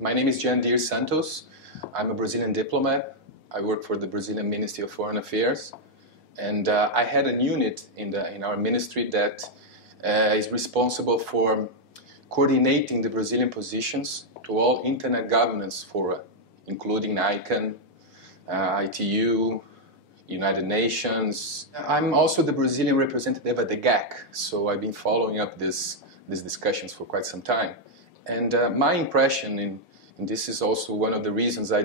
My name is Jandyr Santos. I'm a Brazilian diplomat. I work for the Brazilian Ministry of Foreign Affairs. And I had a unit in our ministry that is responsible for coordinating the Brazilian positions to all internet governance fora, including ICANN, ITU, United Nations. I'm also the Brazilian representative at the GAC, so I've been following up these discussions for quite some time. And my impression, and this is also one of the reasons I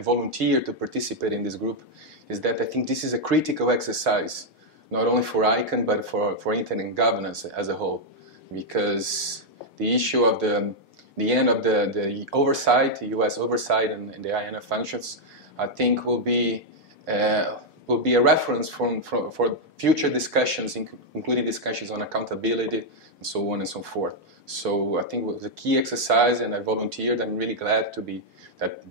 volunteered to participate in this group, is that I think this is a critical exercise, not only for ICANN, but for internet governance as a whole. Because the issue of the end of the oversight, the US oversight and the IANA functions, I think will be a reference for future discussions, including discussions on accountability and so on and so forth. So I think it was a key exercise, and I volunteered. I'm really glad to be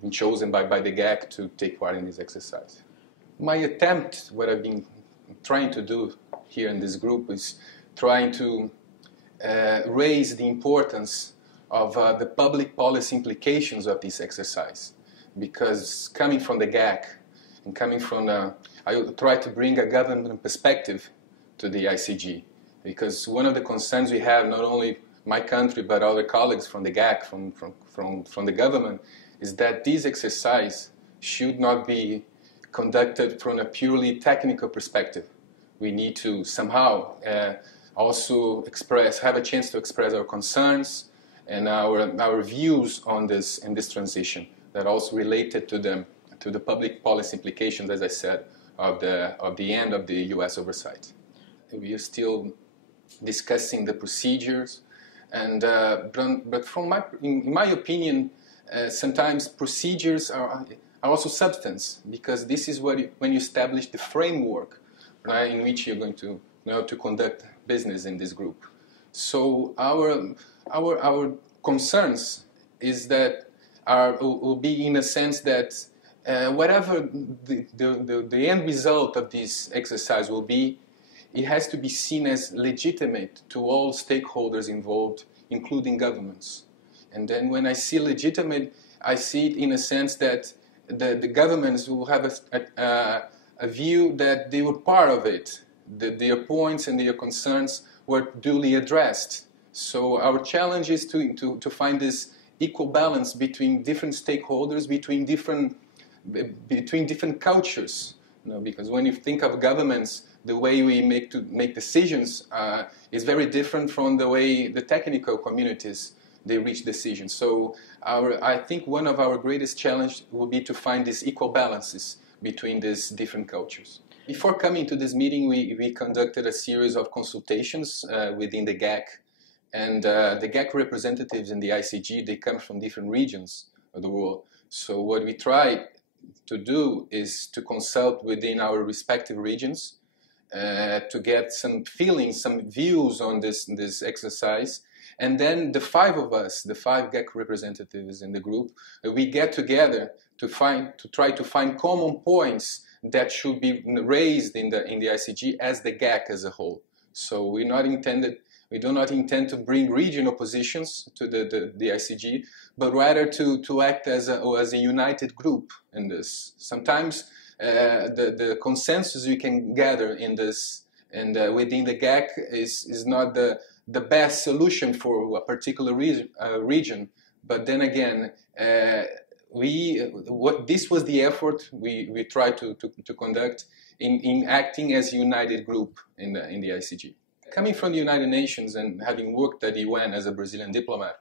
chosen by the GAC to take part in this exercise. My attempt, what I've been trying to do here in this group, is trying to raise the importance of the public policy implications of this exercise. Because coming from the GAC, and coming from, I try to bring a government perspective to the ICG. Because one of the concerns we have, not only my country, but other colleagues from the GAC, from the government, is that this exercise should not be conducted from a purely technical perspective. We need to somehow also have a chance to express our concerns and our views on this transition that also related to the public policy implications, as I said, of the end of the US oversight. We are still discussing the procedures, and but in my opinion, sometimes procedures are also substance, because this is when you establish the framework, right, in which you're going to to conduct business in this group. So our concerns is that will be in a sense that whatever the end result of this exercise will be, it has to be seen as legitimate to all stakeholders involved, including governments. And then when I see legitimate, I see it in a sense that the governments will have a view that they were part of it, that their points and their concerns were duly addressed. So our challenge is to find this equal balance between different stakeholders, between different cultures. Because when you think of governments, the way we make decisions is very different from the way the technical communities they reach decisions. So I think one of our greatest challenges will be to find these equal balances between these different cultures. Before coming to this meeting, we conducted a series of consultations within the GAC. And the GAC representatives in the ICG, they come from different regions of the world. So what we try to do is to consult within our respective regions to get some feelings, some views on this exercise. And then the five of us, the five GAC representatives in the group, we get together to try to find common points that should be raised in the ICG as the GAC as a whole. So we do not intend to bring regional positions to the ICG, but rather to act as a united group in this. Sometimes the consensus we can gather in this and within the GAC is not the best solution for a particular region. But then again, this was the effort we tried to conduct in acting as a united group in the ICG. Coming from the United Nations and having worked at the UN as a Brazilian diplomat,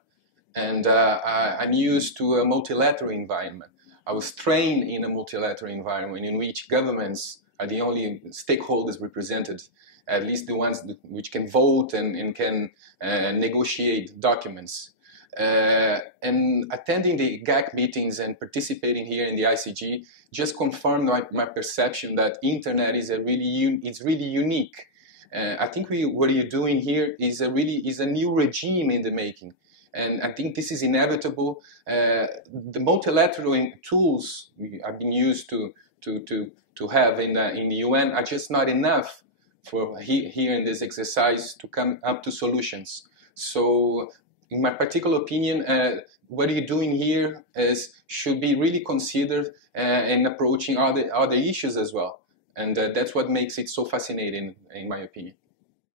and I'm used to a multilateral environment. I was trained in a multilateral environment in which governments are the only stakeholders represented, at least the ones which can vote and can negotiate documents. And attending the GAC meetings and participating here in the ICG just confirmed my perception that internet is really unique. I think what you're doing here is a new regime in the making, and I think this is inevitable. The multilateral tools I've been used to have in the UN are just not enough for here in this exercise to come up to solutions. So, in my particular opinion, what you're doing here should be really considered in approaching other issues as well. And that's what makes it so fascinating, in my opinion.